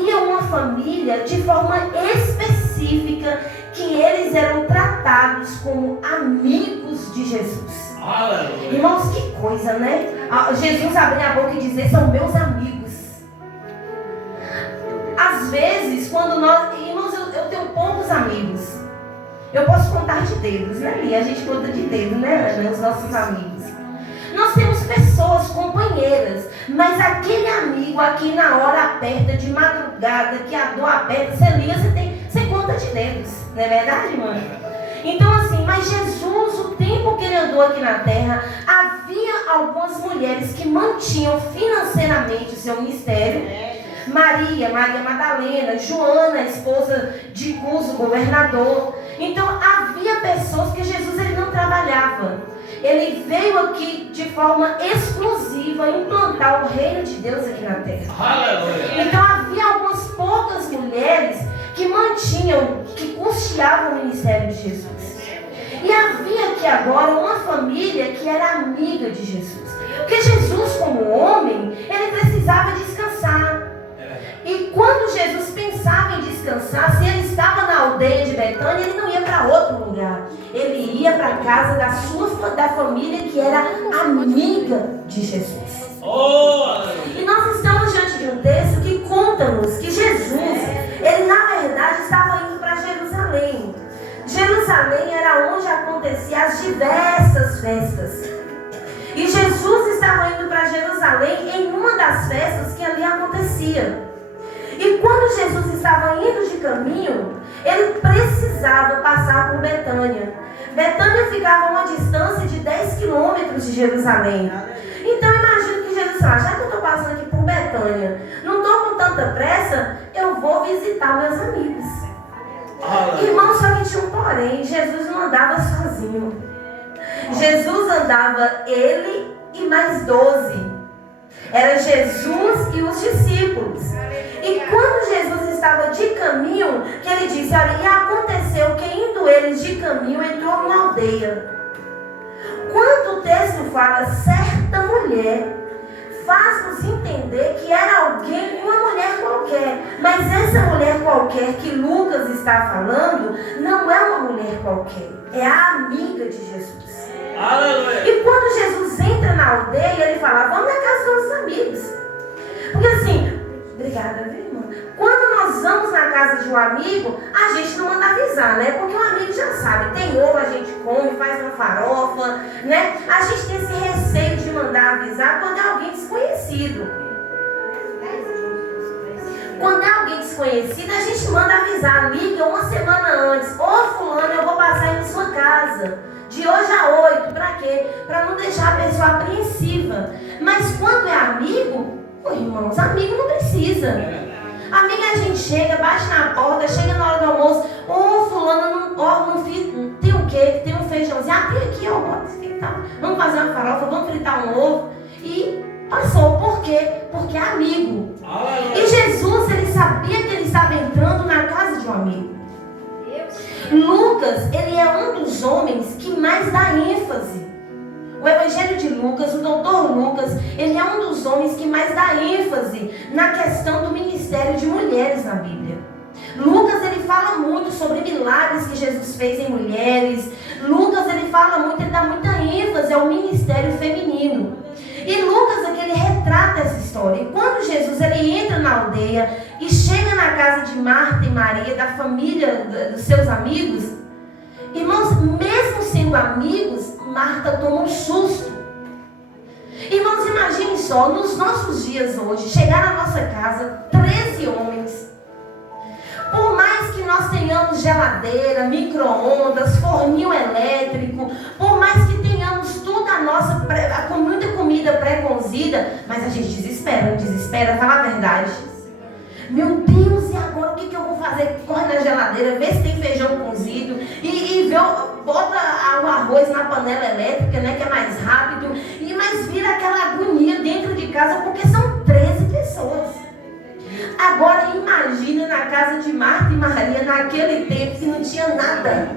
havia uma família de forma específica que eles eram tratados como amigos de Jesus. Aleluia. Irmãos, que coisa, né? Jesus abrir a boca e dizer, são meus amigos. Às vezes, quando nós... Irmãos, eu tenho poucos amigos. Eu posso contar de dedos, né? E a gente conta de dedos, né, Ana? Os nossos amigos. Nós temos pessoas, companheiras, mas aquele amigo aqui na hora aperta, de madrugada, que a dor aperta, você liga, você conta de dedos. Não é verdade, mãe? Então assim, mas Jesus, o tempo que ele andou aqui na terra, havia algumas mulheres que mantinham financeiramente o seu ministério. Maria Madalena, Joana, esposa de Cuso, governador. Então havia pessoas que Jesus ele não trabalhava. Ele veio aqui de forma exclusiva implantar o reino de Deus aqui na terra. Aleluia. Então havia algumas poucas mulheres que mantinham, que custeavam o ministério de Jesus. E havia aqui agora uma família que era amiga de Jesus. Porque Jesus, como homem, ele precisava descansar. E quando Jesus pensava em descansar, se ele estava na aldeia de Betânia, ele não ia para outro lugar. Ele ia para a casa da família que era amiga de Jesus. E nós estamos diante de um texto que conta-nos que Jesus, ele na verdade estava indo para Jerusalém. Jerusalém era onde aconteciam as diversas festas. E Jesus estava indo para Jerusalém em uma das festas que ali acontecia. E quando Jesus estava indo de caminho, ele precisava passar por Betânia. Betânia ficava a uma distância de 10 quilômetros de Jerusalém. Então imagino que Jesus falou, já que eu estou passando aqui por Betânia, não estou com tanta pressa, eu vou visitar meus amigos. Irmão, só que tinha um porém, Jesus não andava sozinho. Jesus andava ele e mais 12. Era Jesus e os discípulos. E quando Jesus estava de caminho, que ele disse, olha, e aconteceu que indo eles de caminho, entrou numa aldeia. Quando o texto fala, certa mulher, faz-nos entender que era alguém, uma mulher qualquer. Mas essa mulher qualquer que Lucas está falando, não é uma mulher qualquer. É a amiga de Jesus. Aleluia. E quando Jesus entra na aldeia, ele fala, vamos na casa dos nossos amigos. Porque assim, obrigada, viu, irmã? Quando nós vamos na casa de um amigo, a gente não manda avisar, né? Porque o amigo já sabe, tem ovo, a gente come, faz uma farofa, né? A gente tem esse receio de mandar avisar quando é alguém desconhecido. Quando é alguém desconhecido, a gente manda avisar, liga uma semana antes. Ô fulano, eu vou passar aí na sua casa. De hoje a 8, pra quê? Pra não deixar a pessoa apreensiva. Mas quando é amigo, irmãos, amigo não precisa. Amigo a gente chega, bate na porta, chega na hora do almoço. Ô fulano, não fiz, tem o quê? Tem um feijãozinho. Tem aqui, ó, tá? Vamos fazer uma farofa, vamos fritar um ovo. E passou. Por quê? Porque é amigo. E Jesus, ele sabia que ele estava entrando na casa de um amigo. Lucas, ele é um dos homens que mais dá ênfase. O Evangelho de Lucas, o doutor Lucas, ele é um dos homens que mais dá ênfase na questão do ministério de mulheres na Bíblia. Lucas, ele fala muito sobre milagres que Jesus fez em mulheres. Lucas, ele fala muito, ele dá muita ênfase ao ministério feminino. E Lucas aqui, ele retrata essa história. E quando Jesus ele entra na aldeia e chega na casa de Marta e Maria, da família dos seus amigos, irmãos, mesmo sendo amigos, Marta toma um susto. Irmãos, imaginem só, nos nossos dias hoje, chegar na nossa casa 13 homens. Por mais que nós tenhamos geladeira, micro-ondas, forninho elétrico, por mais que tenhamos tudo com muita comida pré-cozida, mas a gente desespera, fala a verdade. Meu Deus, e agora o que eu vou fazer? Corre na geladeira, vê se tem feijão cozido e bota o arroz na panela elétrica, né, que é mais rápido, mas vira aquela agonia dentro de casa, porque são 13 pessoas. Agora imagina na casa de Marta e Maria, naquele tempo que não tinha nada.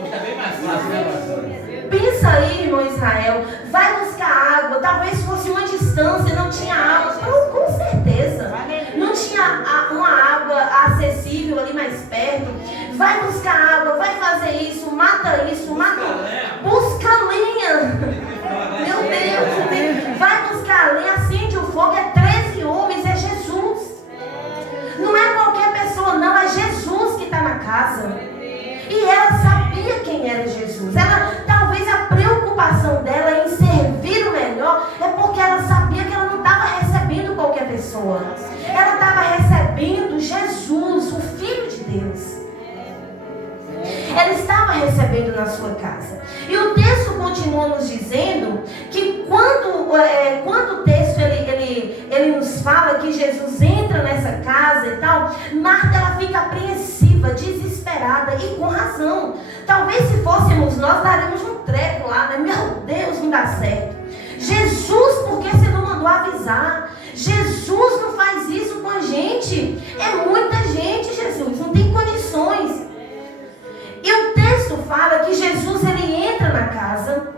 Hoje é bem mais fácil, né, pastor? Pensa aí, irmão Israel, vai buscar água, talvez fosse uma distância, não tinha água, com certeza. Não tinha uma água vai buscar água, vai fazer isso, mata isso, mata. Busca lenha. Meu Deus, vai buscar lenha, acende o fogo, é 13 homens, é Jesus. Não é qualquer pessoa, não, é Jesus que está na casa. E ela sabia quem era Jesus. Talvez a preocupação dela em servir o melhor é porque ela sabia que ela não estava recebendo qualquer pessoa. Ela estava recebendo Jesus, o Filho de Deus. Ela estava recebendo na sua casa. E o texto continua nos dizendo que quando o texto ele nos fala que Jesus entra nessa casa e tal, Marta ela fica apreensiva, desesperada e com razão. Talvez se fôssemos nós, daríamos um treco lá, né? Meu Deus, não dá certo. Jesus, por que você não mandou avisar? Jesus não faz isso com a gente. É muita gente, Jesus, não tem condições. E o texto fala que Jesus ele entra na casa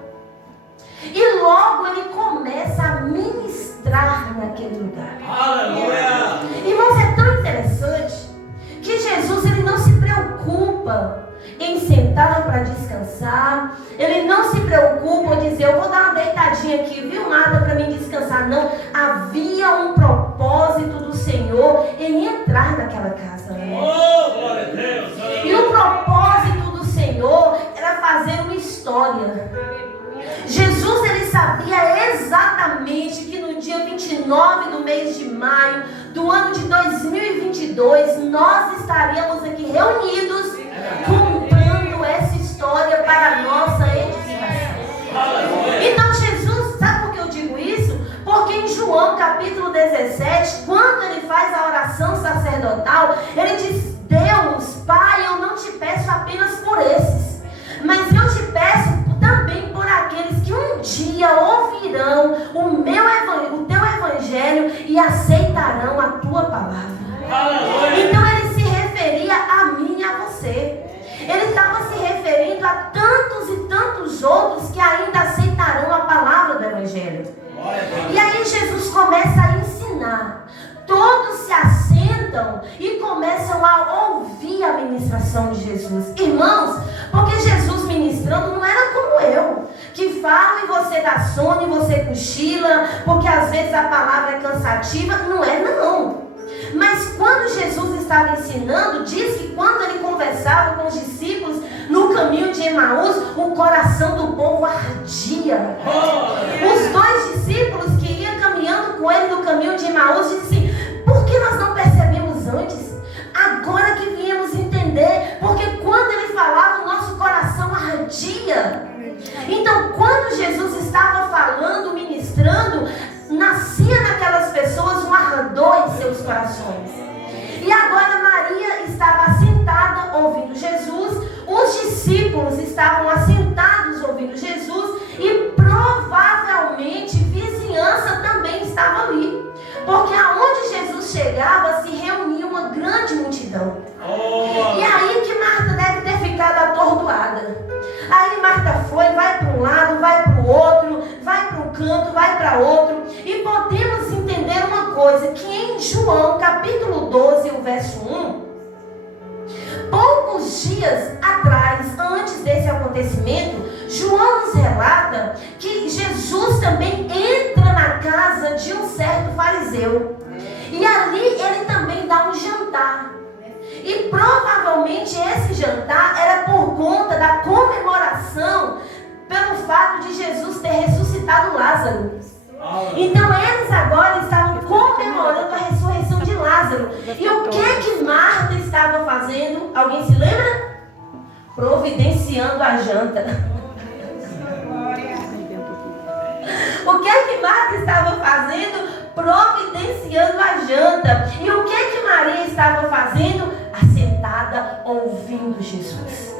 e logo ele começa a ministrar naquele lugar. Aleluia! Irmãos, é tão interessante que Jesus ele não se preocupa em sentar para descansar. Ele não se preocupa em dizer, eu vou dar uma deitadinha aqui, viu, nada para mim descansar. Não, havia um propósito do Senhor em entrar naquela casa. Oh, glória a Deus! E o propósito do Senhor era fazer uma história. Jesus ele sabia exatamente que no dia 29 do mês de maio do ano de 2022 nós estaríamos aqui reunidos contando essa história para a nossa edificação. Então Jesus, sabe por que eu digo isso? Porque em João capítulo 17, quando ele faz a oração sacerdotal, ele diz, Deus, Pai, eu não te peço apenas por esses, mas eu te peço também por aqueles que um dia ouvirão o teu evangelho e aceitarão a tua palavra. Então ele se referia a mim e a você. Ele estava se referindo a tantos e tantos outros que ainda aceitarão a palavra do evangelho. E aí Jesus começa a ensinar. Todos se assentam e começam a ouvir a ministração de Jesus. Irmãos, porque Jesus ministrando não era como eu, que falo e você dá sono e você cochila, porque às vezes a palavra é cansativa. Não é, não. Mas quando Jesus estava ensinando, diz que quando ele conversava com os discípulos no caminho de Emaús, o coração do povo ardia. Os 2 discípulos que iam caminhando com ele no caminho de Emaús dizem assim, por que nós não percebemos antes? Agora que viemos entender, porque quando ele falava o nosso coração ardia. Então quando Jesus estava falando, ministrando, nascia naquelas pessoas um ardor em seus corações. E agora Maria estava assentada ouvindo Jesus, os discípulos estavam assentados ouvindo Jesus e provavelmente vizinhança também estava ali. Porque aonde Jesus chegava se reunia uma grande multidão. E aí que Marta deve ter ficado atordoada. Aí Marta foi, vai para um lado, vai para o outro, vai para um canto, vai para outro. E podemos entender uma coisa, que em João capítulo 12, o verso 1, poucos dias atrás, antes desse acontecimento, João nos relata que Jesus também entra na casa de um certo fariseu. E ali ele também dá um jantar. E provavelmente esse jantar era por conta da comemoração pelo fato de Jesus ter ressuscitado Lázaro. Então eles agora estavam comemorando a ressurreição de Lázaro. E o que Marta estava fazendo? Alguém se lembra? Providenciando a janta. O que Marta estava fazendo? Providenciando a janta. E o que Maria estava fazendo? Assentada ouvindo Jesus.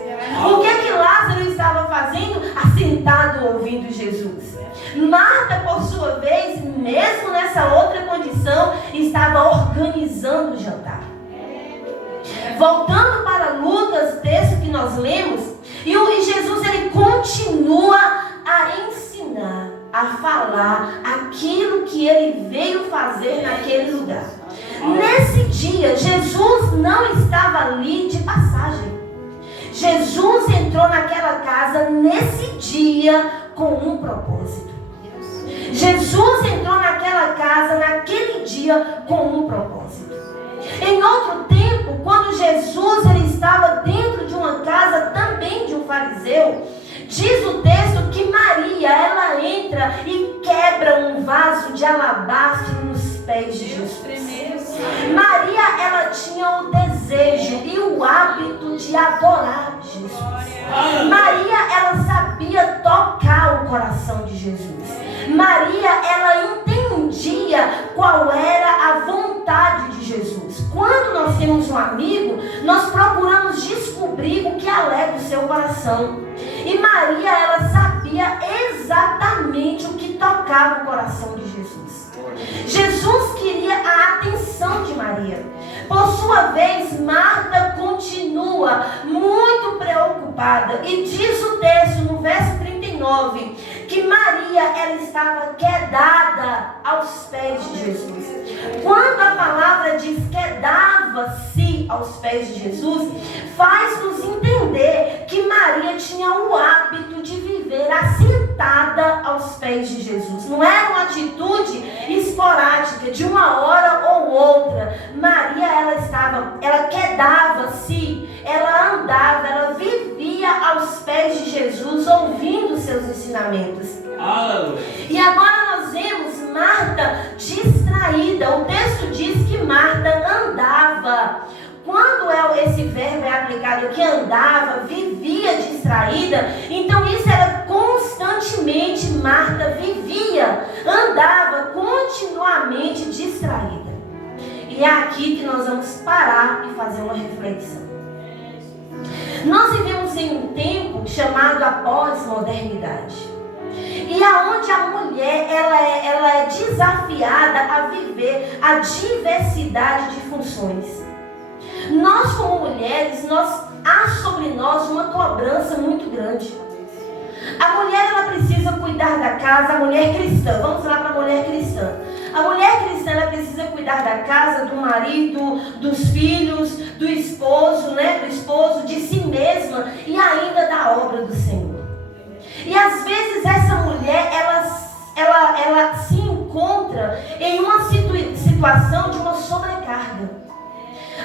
O que Lázaro estava fazendo? Assentado ouvindo Jesus. Marta, por sua vez, mesmo nessa outra condição, estava organizando o jantar. Voltando para Lucas, texto que nós lemos, e Jesus ele continua a ensinar, a falar aquilo que ele veio fazer naquele lugar. Nesse dia, Jesus não estava ali de passagem. entrou naquela casa nesse dia com um propósito. Jesus entrou naquela casa naquele dia com um propósito. Em outro tempo, quando Jesus ele estava dentro de uma casa também de um fariseu, diz o texto que Maria, ela entra e quebra um vaso de alabastro nos pés de Jesus. Maria, ela tinha o desejo e o hábito de adorar Jesus. Maria, ela sabia tocar o coração de Jesus. Maria, ela entendia qual era a vontade de Jesus. Quando nós temos um amigo, nós procuramos descobrir o que alegra o seu coração. E Maria, ela sabia exatamente o que tocava o coração de Jesus. Jesus queria a atenção de Maria. Por sua vez, Marta continua muito preocupada. E diz o texto no verso 39, que Maria, ela estava quedada aos pés de Jesus. Quando a palavra diz quedava-se aos pés de Jesus, faz-nos entender que Maria tinha o hábito de viver assentada aos pés de Jesus. Não era uma atitude esporádica, de uma hora ou outra. Maria, ela quedava-se, ela andava, ela vivia aos pés de Jesus, ouvindo seus ensinamentos. Aleluia. E agora nós vemos Marta distraída. O texto diz que Marta andava. Quando esse verbo é aplicado aqui, andava, vivia distraída, então isso era constantemente. Marta vivia, andava continuamente distraída. E é aqui que nós vamos parar e fazer uma reflexão. Nós vivemos em um tempo chamado a pós-modernidade. E aonde a mulher ela é desafiada a viver a diversidade de funções. Nós como mulheres, há sobre nós uma cobrança muito grande. A mulher, ela precisa cuidar da casa, a mulher cristã. Vamos lá para a mulher cristã. A mulher cristã, ela precisa cuidar da casa, do marido, dos filhos, do esposo, de si mesma e ainda da obra do Senhor. E às vezes essa mulher, ela se encontra em uma situação de uma sobrecarga.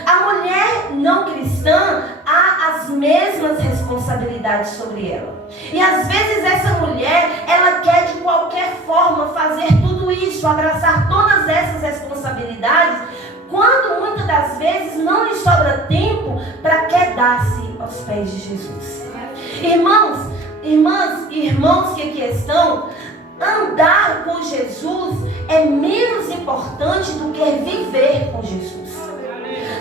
A mulher não cristã há as mesmas responsabilidades sobre ela. E às vezes essa mulher, ela quer de qualquer forma fazer tudo isso, abraçar todas essas responsabilidades, quando muitas das vezes não lhe sobra tempo para quedar-se aos pés de Jesus. Irmãos que aqui estão, andar com Jesus é menos importante do que viver com Jesus.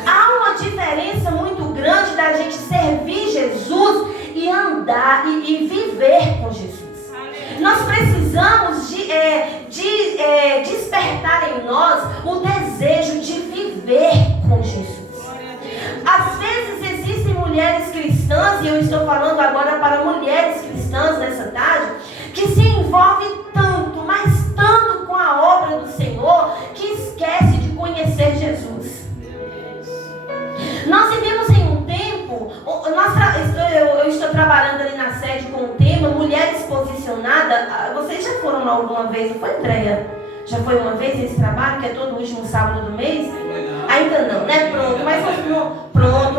Há uma diferença muito grande da gente servir Jesus e andar e viver com Jesus. Nós precisamos despertar em nós o desejo de viver com Jesus. Às vezes existem mulheres cristãs, e eu estou falando agora para mulheres cristãs nessa tarde, que se envolvem tanto, mas tanto com a obra do Senhor, que esquece de conhecer Jesus. Nós vivemos em um tempo, eu estou trabalhando ali na sede com o tema Mulheres Posicionadas. Vocês já foram lá alguma vez? Não foi, Andréia? Já foi uma vez esse trabalho, que é todo último sábado do mês? Ainda não, né? Pronto,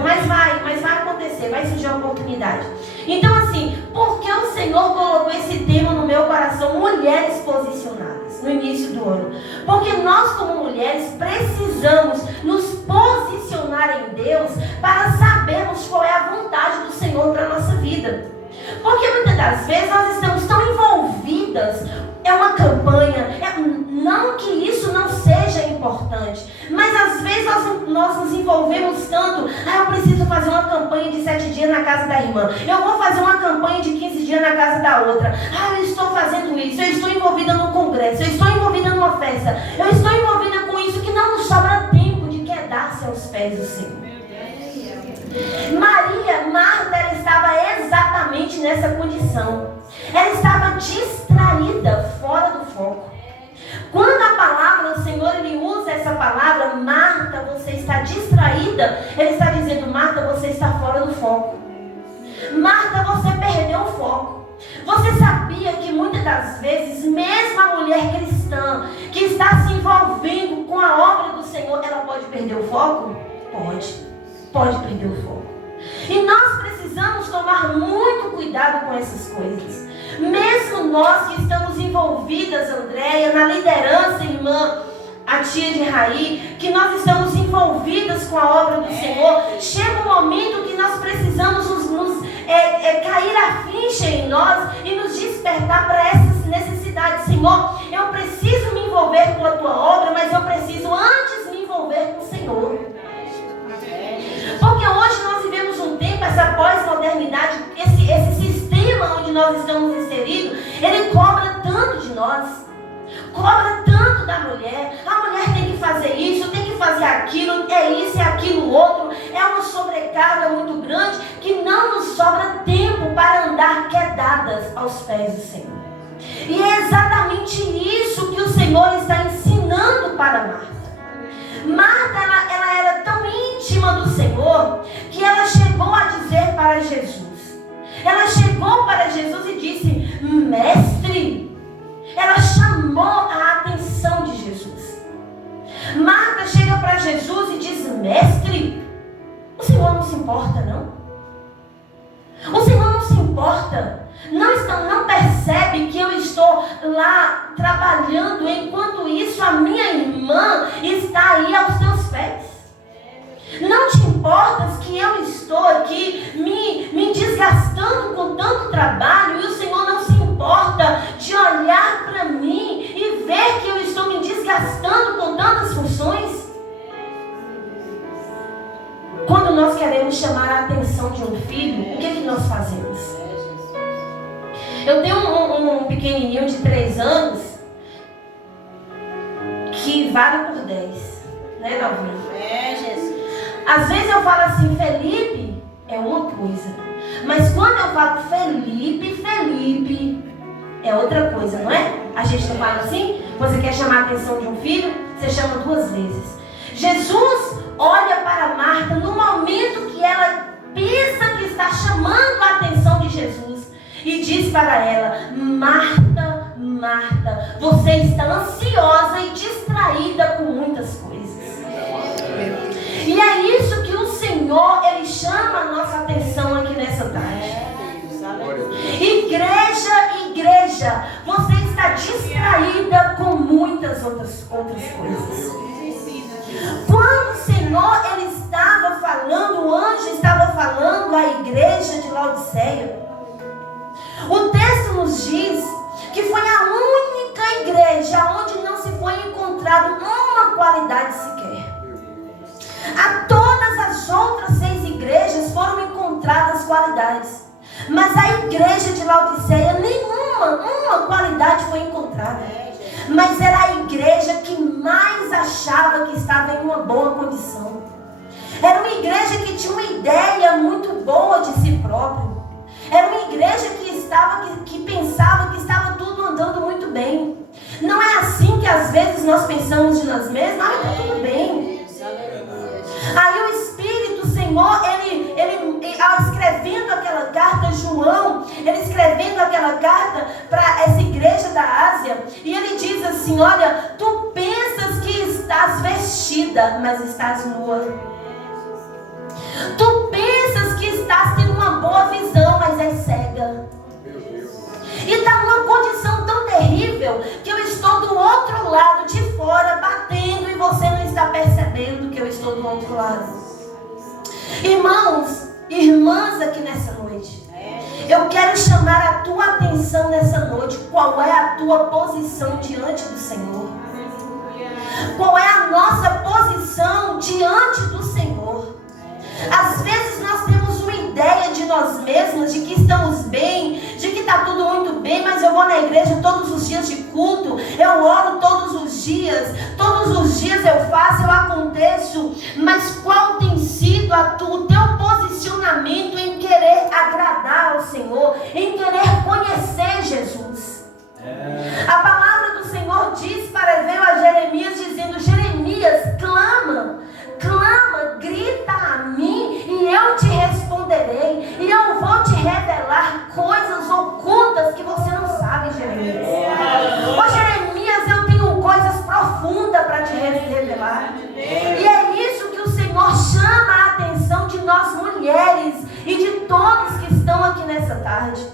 mas vai acontecer, vai surgir a oportunidade. Então assim, por que o Senhor colocou esse tema no meu coração, Mulheres Posicionadas, no início do ano? Porque nós como mulheres precisamos nos posicionar em Deus para sabermos qual é a vontade do Senhor para a nossa vida. Porque muitas das vezes nós estamos tão envolvidas, é uma campanha, não que isso não seja importante, mas às vezes nós nos envolvemos tanto. Eu preciso fazer uma campanha de 7 dias na casa da irmã, eu vou fazer uma campanha de 15 dias na casa da outra, eu estou fazendo isso, eu estou envolvida no congresso, eu estou envolvida numa festa, eu estou envolvida com isso, que não nos sobra tempo de quedar-se aos pés do Senhor. Marta, ela estava exatamente nessa condição. Ela estava distraída, fora do foco. Quando a palavra, o Senhor, ele usa essa palavra, Marta, você está distraída, ele está dizendo, Marta, você está fora do foco. Marta, você perdeu o foco. Você sabia que muitas das vezes, mesmo a mulher cristã que está se envolvendo com a obra do Senhor, ela pode perder o foco? Pode perder o foco. E nós precisamos tomar muito cuidado com essas coisas. Mesmo nós que estamos envolvidas, Andréia, na liderança, irmã, a tia de Raí, que nós estamos envolvidas com a obra do Senhor, chega um momento que nós precisamos cair a ficha em nós e nos despertar para essas necessidades. Senhor, eu preciso me envolver com a tua obra, mas eu preciso antes me envolver com o Senhor. Porque hoje nós vivemos um tempo, essa pós-modernidade, esse sistema onde nós estamos inseridos, ele cobra tanto de nós, cobra tanto da mulher. A mulher tem que fazer isso, tem que fazer aquilo, é isso, é aquilo outro. É uma sobrecarga muito grande que não nos sobra tempo para andar quedadas aos pés do Senhor. E é exatamente isso que o Senhor está ensinando para Marta. Marta, ela era tão íntima do Senhor que ela chegou a dizer para Jesus. Ela chegou para Jesus e disse: Mestre. Ela chamou a atenção de Jesus. Marta chega para Jesus e diz: Mestre, o Senhor não se importa, não? O Senhor não se importa? Não percebe que eu estou lá trabalhando, enquanto isso a minha irmã está aí aos teus pés? Não te importas que eu estou aqui me desgastando com tanto trabalho e o Senhor não se importa de olhar para mim e ver que eu estou me desgastando com tantas funções? Quando nós queremos chamar a atenção de um filho, o que nós fazemos? Eu tenho um pequenininho de 3 anos que vale por 10, né, Dalvinha? Jesus. Às vezes eu falo assim, Felipe, é uma coisa. Mas quando eu falo Felipe, é outra coisa, não é? A gente não fala assim? Você quer chamar a atenção de um filho? Você chama 2 vezes. Jesus olha para Marta no momento que ela pensa que está chamando a atenção de Jesus e diz para ela: Marta, Marta, você está ansiosa e distraída com muitas coisas. E é isso que o Senhor, Ele chama a nossa atenção aqui nessa tarde. Igreja, você está distraída com muitas outras coisas. Quando o Senhor, Ele estava falando, o anjo estava falando à igreja de Laodiceia, o texto nos diz que foi a única igreja onde não se foi encontrado uma qualidade sequer. A todas as outras 6 igrejas foram encontradas qualidades, mas a igreja de Laodiceia uma qualidade foi encontrada. Mas era a igreja que mais achava que estava em uma boa condição. Era uma igreja que tinha uma ideia muito boa de si próprio. Era uma igreja que pensava que estava tudo andando muito bem. Não é assim que às vezes nós pensamos de nós mesmos: está tudo bem. Aí o Espírito, Senhor, ele escrevendo aquela carta, João, ele escrevendo aquela carta para essa igreja da Ásia, e ele diz assim: olha, tu pensas que estás vestida, mas estás nua. Tu pensas que estás tendo uma boa visão, mas és cega. E está numa condição tão terrível que eu estou do outro lado de fora batendo e você não está percebendo que eu estou do outro lado. Irmãos, irmãs aqui nessa noite, eu quero chamar a tua atenção nessa noite. Qual é a tua posição diante do Senhor? Qual é a nossa posição diante do Senhor? Às vezes nós temos uma ideia de nós mesmos, de que estamos bem, de que está tudo muito bem, mas eu vou na igreja todos os dias de culto, eu oro todos os dias eu faço, eu aconteço, mas qual tem sido o teu posicionamento em querer agradar ao Senhor, em querer conhecer Jesus? A palavra do Senhor diz para a Jeremias, dizendo: Jeremias, clama, grita a mim e eu te responderei, e eu vou te revelar e de todos que estão aqui nessa tarde.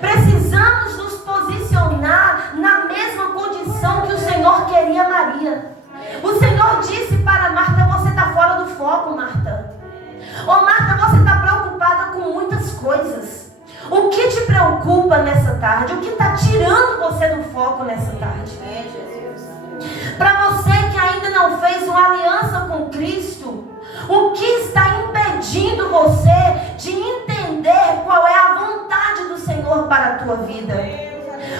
Precisamos nos posicionar na mesma condição que o Senhor queria Maria. O Senhor disse para Marta: você está fora do foco, Marta. Ô Marta, você está preocupada com muitas coisas. O que te preocupa nessa tarde? O que está tirando você do foco nessa tarde? Para você que ainda não fez uma aliança com Cristo, o que está impedindo você de entender qual é a vontade do Senhor para a tua vida?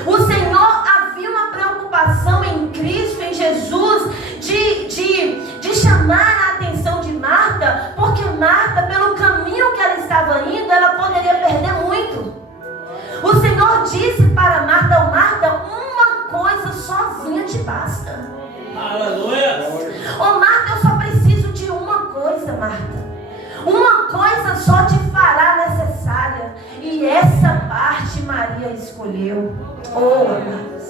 O Senhor, havia uma preocupação em Cristo, em Jesus, de chamar a atenção de Marta, porque Marta, pelo caminho que ela estava indo, ela poderia perder muito. O Senhor disse para Marta: Marta, uma coisa sozinha te basta. Aleluia. Ô Marta, eu só preciso de uma coisa, Marta. Uma coisa só te fará necessária. E essa parte Maria escolheu. Oh, amados,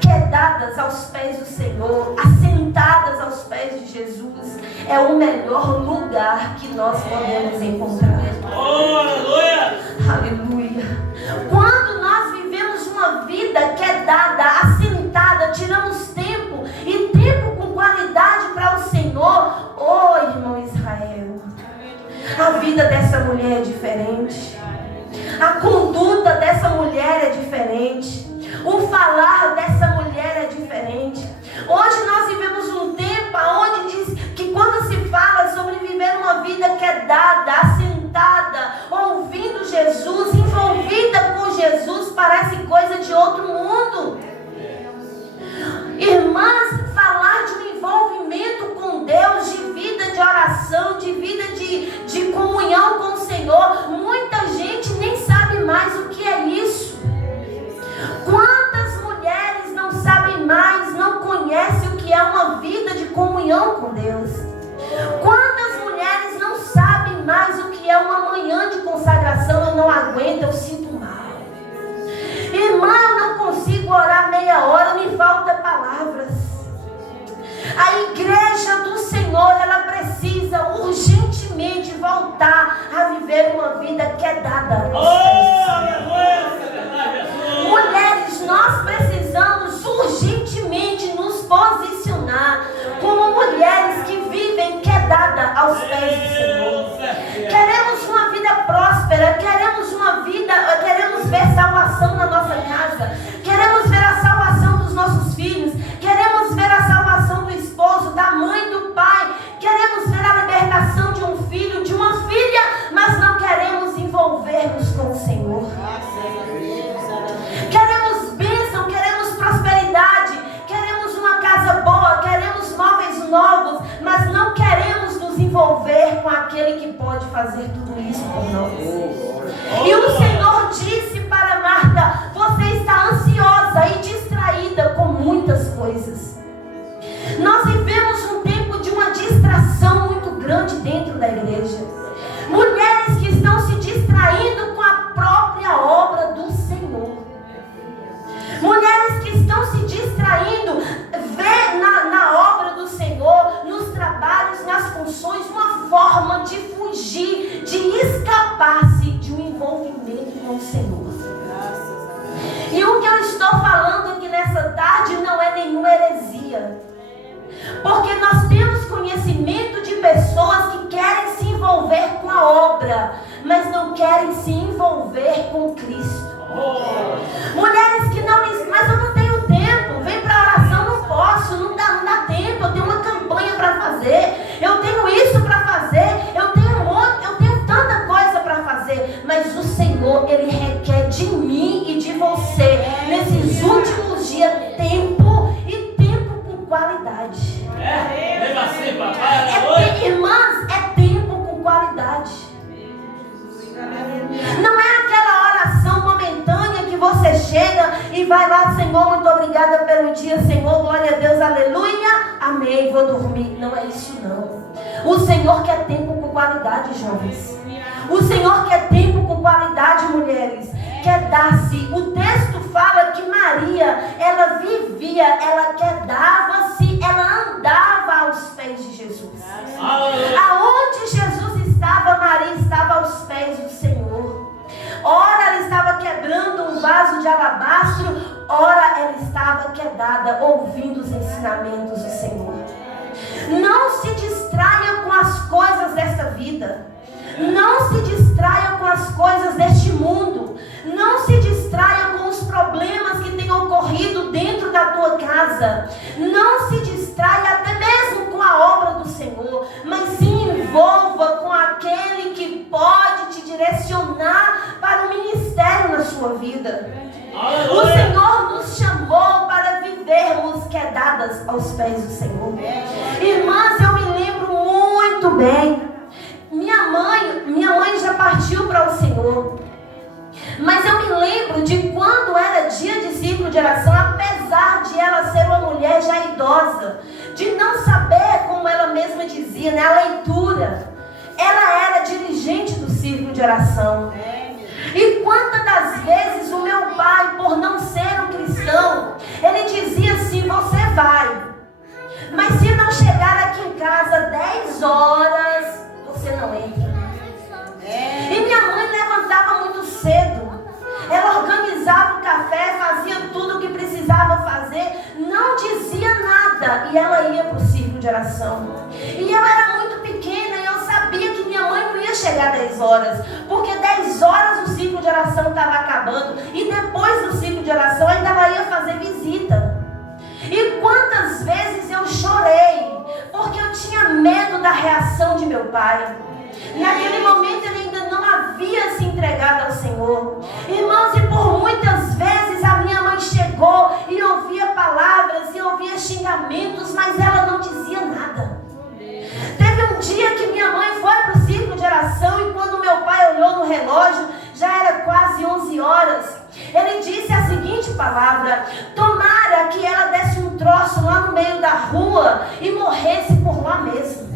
quedadas aos pés do Senhor, assentadas aos pés de Jesus, é o melhor lugar que nós podemos encontrar. Oh, aleluia. Aleluia. Quando nós vivemos uma vida quedada, assentada, tiramos tempo e tempo com qualidade para o Senhor. Oh, irmão Israel, a vida dessa mulher é diferente. A conduta dessa mulher é diferente. O falar dessa mulher é diferente. Hoje nós vivemos um tempo onde diz que quando se fala sobre viver uma vida quedada, assentada, ouvindo Jesus, envolvida com Jesus, parece coisa de outro mundo. Irmãs, falar de um envolvimento com Deus, de vida de oração, de vida de comunhão com o Senhor, muita gente nem sabe mais o que é isso. Quantas mulheres não sabem mais, não conhecem o que é uma vida de comunhão com Deus? Quantas mulheres não sabem mais o que é uma manhã de consagração? Eu não aguento, eu sinto mal. Irmã, eu não consigo orar meia hora, me falta palavras. A igreja do Senhor, ela precisa urgentemente voltar a viver uma vida quedada. Mulheres, nós precisamos urgentemente nos posicionar como mulheres que vivem quedada aos pés do Senhor. Queremos uma vida próspera, queremos ver salvação na nossa casa, queremos ver a salvação dos nossos filhos, queremos ver a salvação do esposo, da mãe, do pai, queremos ver a libertação de um filho, de uma filha, mas não queremos envolver-nos com o Senhor. Queremos bênção, queremos prosperidade, queremos uma casa boa, queremos móveis novos, mas não queremos nos envolver com aquele que pode fazer tudo isso por nós. E o Senhor disse para Marta: você está ansiosa e distraída com muitas coisas. Nós vivemos um tempo de uma distração muito grande dentro da igreja. Mulheres que estão se distraindo com a própria obra do Senhor. Mulheres que estão se distraindo, vê na obra do Senhor, nos trabalhos, nas funções, uma forma de fugir, de escapar-se de um envolvimento com o Senhor. E o que eu estou falando aqui nessa tarde não é nenhuma heresia. Porque nós temos conhecimento de pessoas que querem se envolver com a obra, mas não querem se envolver com Cristo. Mulheres que não dizem: mas eu não tenho tempo, vem para a oração, não posso, não dá tempo, eu tenho uma campanha para fazer, eu tenho isso para fazer, eu tenho tanta coisa para fazer. Mas o Senhor, Ele requer de mim e de você, nesses últimos dias, tempo e tempo com qualidade. Irmãs, é tempo com qualidade. Não é aquela oração momentânea que você chega e vai lá: Senhor, muito obrigada pelo dia, Senhor, glória a Deus, aleluia, amém, vou dormir. Não é isso não. O Senhor quer tempo com qualidade, jovens. O Senhor quer tempo com qualidade, mulheres. Quer dar-se. O texto fala que Maria, ela vivia, ela quedava-se, ela andava aos pés de Jesus. Aonde Jesus estava, Maria estava vaso de alabastro, ora ela estava quedada, ouvindo os ensinamentos do Senhor. Não se distraia com as coisas desta vida. Não se distraia com as coisas deste mundo. Não se distraia com os problemas que têm ocorrido dentro da tua casa. Não se distraia até mesmo com a obra do Senhor, mas se envolva com aquele que pode te direcionar para o ministério na sua vida. O Senhor nos chamou para vivermos quedadas aos pés do Senhor. Irmãs, eu me lembro muito bem. Minha mãe já partiu para o Senhor. Mas eu me lembro de quando era dia de ciclo de oração, apesar de ela ser uma mulher já idosa, de não saber, como ela mesma dizia, a leitura. Ela era dirigente do ciclo de oração. E quantas das vezes o meu pai, por não ser um cristão, ele dizia assim: você vai, mas se não chegar aqui em casa 10 horas, você não entra. E minha mãe levantava muito cedo. Ela organizava o café, fazia tudo o que precisava fazer, não dizia nada, e ela ia para o ciclo de oração. E eu era muito pequena e eu sabia que minha mãe não ia chegar 10 horas, porque 10 horas o ciclo de oração estava acabando, e depois do ciclo de oração ainda ela ia fazer visita. E quantas vezes eu chorei, porque eu tinha medo da reação de meu pai. Naquele momento ele ainda não havia se entregado ao Senhor. Irmãos, e por muitas vezes a minha mãe chegou e ouvia palavras e ouvia xingamentos, mas ela não dizia nada. Teve um dia que minha mãe foi para o ciclo de oração e quando meu pai olhou no relógio, já era quase 11 horas. Ele disse a seguinte palavra: tomara que ela desse um troço lá no meio da rua e morresse por lá mesmo.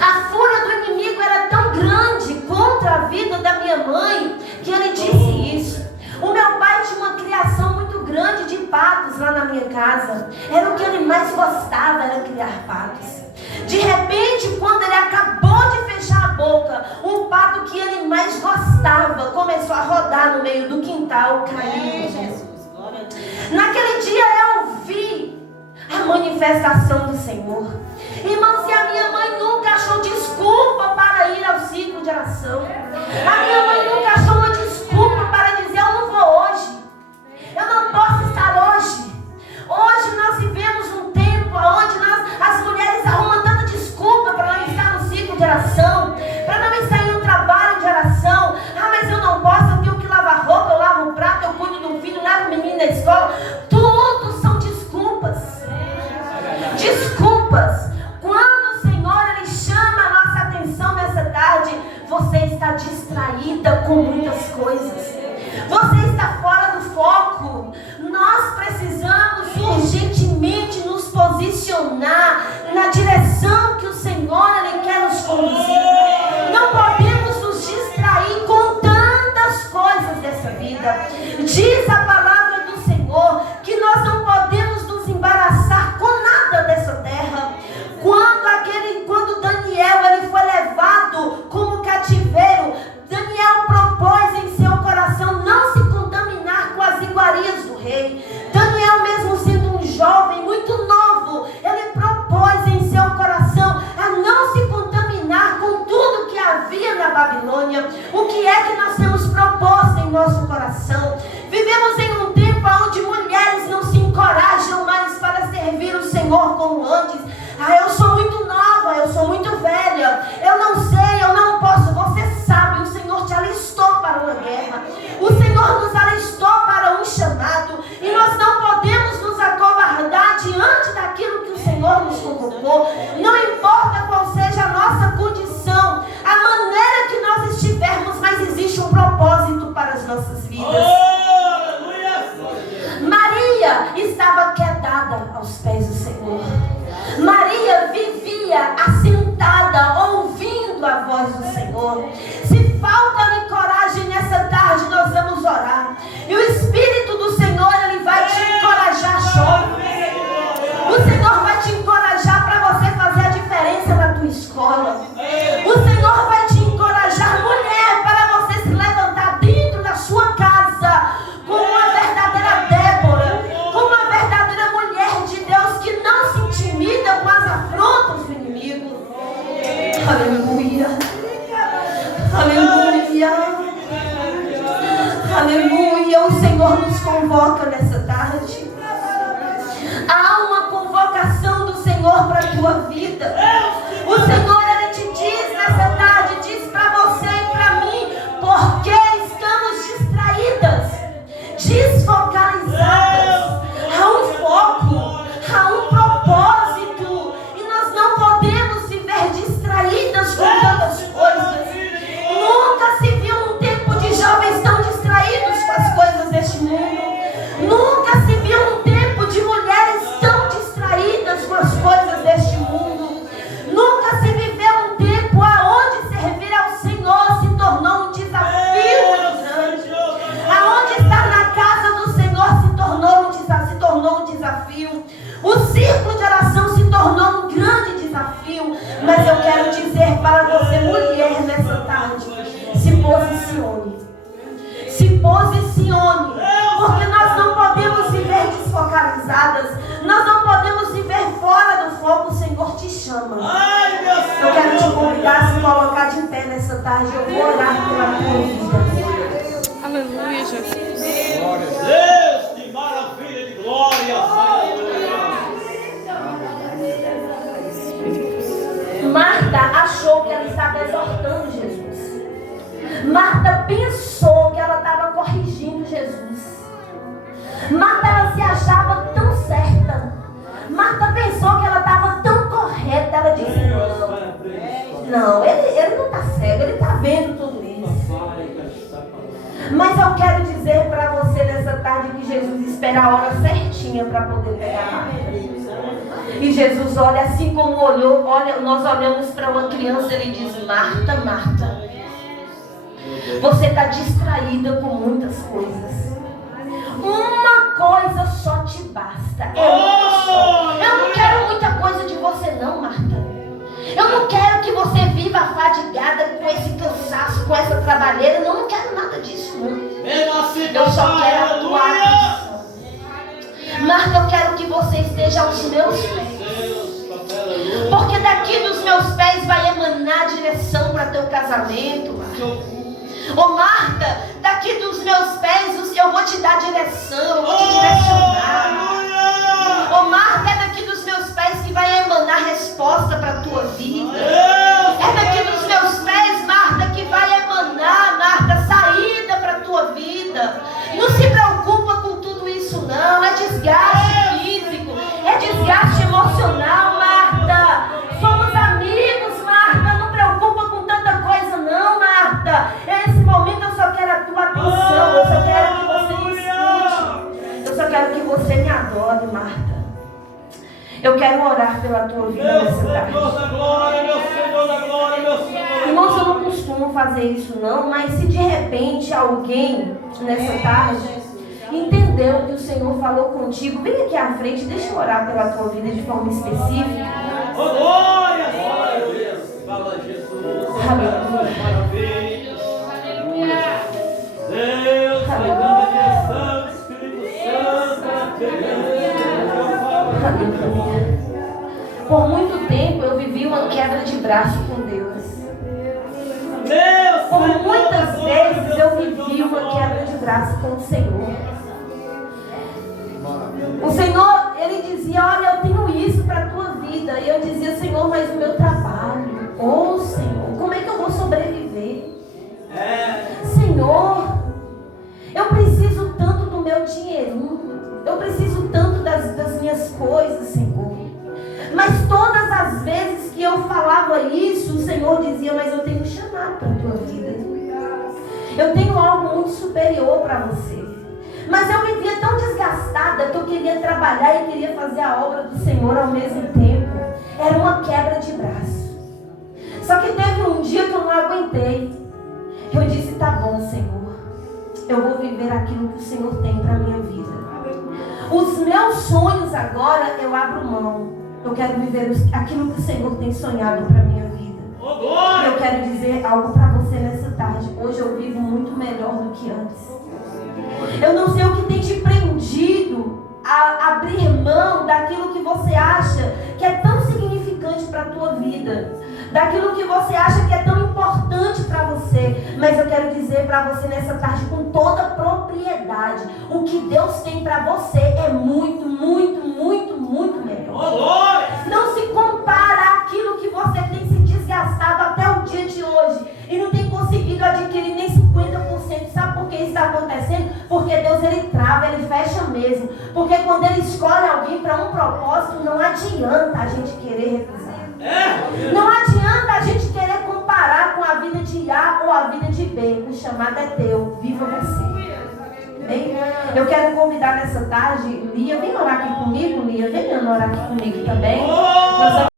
A fúria do inimigo era tão grande contra a vida da minha mãe que ele disse isso. O meu pai tinha uma criação muito grande de patos lá na minha casa. Era o que ele mais gostava, era criar patos. De repente, quando ele acabou de fechar a boca, um pato que ele mais gostava começou a rodar no meio do quintal, caindo. Naquele dia eu vi a manifestação do Senhor. Irmãos, e a minha mãe nunca achou desculpa para ir ao ciclo de oração. A minha mãe nunca achou uma desculpa para dizer: eu não vou hoje, eu não posso estar hoje. Hoje nós vivemos um tempo onde as mulheres arrumam tanta desculpa para não estar no ciclo de oração, para não estar em um trabalho de oração. Ah, mas eu não posso, eu tenho que lavar roupa, eu lavo o prato, eu cuido do filho, levo o menino na escola. Tudo são desculpas. Desculpas. Quando o Senhor ele chama a nossa atenção nessa tarde, você está distraída com muitas coisas. Você está fora do foco. Nós precisamos urgentemente nos posicionar na direção que o Senhor ele quer nos conduzir. Não podemos nos distrair com tantas coisas dessa vida. Diz a palavra do Senhor que nós não podemos nos embaraçar com nada dessa terra. Quando Daniel ele foi levado como cativeiro, Daniel propôs em seu coração não se contaminar com as iguarias do rei. Daniel, mesmo sendo um jovem muito novo, ele propôs em seu coração a não se contaminar com tudo que havia na Babilônia. O que é que nós temos proposto em nosso coração? Vivemos em um tempo onde mulheres não se encorajam mais para servir o Senhor como antes. Ah, eu sou muito nova, eu sou muito velha, eu não sei, eu não posso. Você sabe, o Senhor te alistou para uma guerra. O Senhor nos alistou para um chamado. E nós não podemos nos acovardar diante daquilo que o Senhor nos convocou. Não importa qual seja a nossa condição, a maneira que nós estivermos, mas existe um propósito para as nossas vidas. Maria estava quedada aos pés do Senhor. Maria vivia assentada, ouvindo a voz do Senhor. Se falta-lhe coragem nessa tarde, nós vamos orar. E o Espírito do Senhor, ele vai te encorajar, jovem. O Senhor vai te encorajar para você fazer a diferença na tua escola. O Senhor vai te encorajar, mulher, para você se levantar dentro da sua casa Aleluia. Aleluia. Aleluia. O Senhor nos convoca nessa tarde. Há uma convocação do Senhor para a tua vida. O Senhor, Ele te diz nessa tarde, diz para você e para mim, porque estamos distraídas, desfocalizadas. Há um foco, há um propósito, e nós não podemos viver distraídas com tantas coisas. Nunca se viu um tempo de jovens tão distraídos com as coisas deste mundo. Nunca se viu um tempo de mulheres tão distraídas com as coisas deste mundo. Nunca se viveu um tempo aonde servir ao Senhor se tornou um desafio muito grande. Aonde estar na casa do Senhor se tornou um desafio. O círculo de oração se tornou um grande desafio. Mas eu quero dizer para você, mulher, nessa tarde, se posicione. Se posicione. Porque nós não podemos viver desfocalizadas. Nós não podemos viver fora do foco. O Senhor te chama. Eu quero te convidar a se colocar de pé nessa tarde. Eu vou orar pela tua vida. Aleluia, Jesus. Glória a Deus, que maravilha de glória. Marta achou que ela estava exortando Jesus. Marta pensou que ela estava corrigindo Jesus. Marta, ela se achava tão certa. Marta pensou que ela estava tão correta. Ela disse: não, ele não está cego, ele está vendo tudo isso. Mas eu quero dizer para você nessa tarde que Jesus espera a hora certinha para poder pegar Marta. E Jesus olha assim como olhou, nós olhamos para uma criança, ele diz: Marta, Marta, você está distraída com muitas coisas. Uma coisa só te basta. Eu não quero muita coisa de você não, Marta. Eu não quero que você viva afadigada com esse cansaço, com essa trabalheira. Eu não quero nada disso, não. Eu só quero a tua atenção. Marta, eu quero que você esteja aos meus pés. Porque daqui dos meus pés vai emanar direção para teu casamento, Marta. Ô Marta, daqui dos meus pés eu vou te dar direção, eu vou te direcionar. Ô Marta, é daqui dos meus pés que vai emanar resposta para a tua vida. É daqui dos meus pés, Marta, que vai emanar, Marta, saída para a tua vida. Não se preocupa com tudo isso não, é desgaste físico, é desgaste emocional, Marta. Somos amigos, Marta, não preocupa com tanta coisa não, Marta. Nesse momento eu só quero a tua atenção, eu só quero que você me escute. Eu só quero que você me adore, Marta. Eu quero orar pela tua vida nessa tarde. Irmãos, eu não costumo fazer isso não, mas se de repente alguém nessa tarde entendeu que o Senhor falou contigo, vem aqui à frente, deixa eu orar pela tua vida de forma específica. Glória a Deus. Fala Jesus. Aleluia. Deus, vai dando a direção, Espírito Santo. Aleluia. Por muito tempo eu vivi uma quebra de braço com Deus. Por muitas vezes eu vivi uma quebra de braço com o Senhor. O Senhor, Ele dizia: olha, eu tenho isso para a tua vida. E eu dizia: Senhor, mas o meu trabalho, oh Senhor, como é que eu vou sobreviver? Senhor, eu preciso tanto do meu dinheirinho, eu preciso tanto das minhas coisas, Senhor. Mas todas as vezes que eu falava isso, o Senhor dizia: mas eu tenho um chamado para a tua vida. Eu tenho algo muito superior para você. Mas eu vivia tão desgastada que eu queria trabalhar e queria fazer a obra do Senhor ao mesmo tempo. Era uma quebra de braço. Só que teve um dia que eu não aguentei. Eu disse: tá bom, Senhor, eu vou viver aquilo que o Senhor tem para a minha vida. Os meus sonhos agora eu abro mão. Eu quero viver aquilo que o Senhor tem sonhado para a minha vida. E eu quero dizer algo para você nessa tarde. Hoje eu vivo muito melhor do que antes. Eu não sei o que tem te prendido a abrir mão daquilo que você acha que é tão significante para a tua vida. daquilo que você acha que é tão importante para você. Mas eu quero dizer para você nessa tarde com toda propriedade, o que Deus tem para você é muito, muito, muito, muito melhor. Não se compara àquilo que você tem se desgastado até o dia de hoje e não tem conseguido adquirir nem 50%. Sabe por que isso está acontecendo? Porque Deus, ele trava, ele fecha mesmo. Porque quando ele escolhe alguém para um propósito, não adianta a gente querer recusar. Não adianta a gente querer comparar com a vida de A ou a vida de B. O chamado é teu, viva você. Bem, eu quero convidar nessa tarde Lia, vem orar aqui comigo, Lia, vem orar aqui comigo também. Nós vamos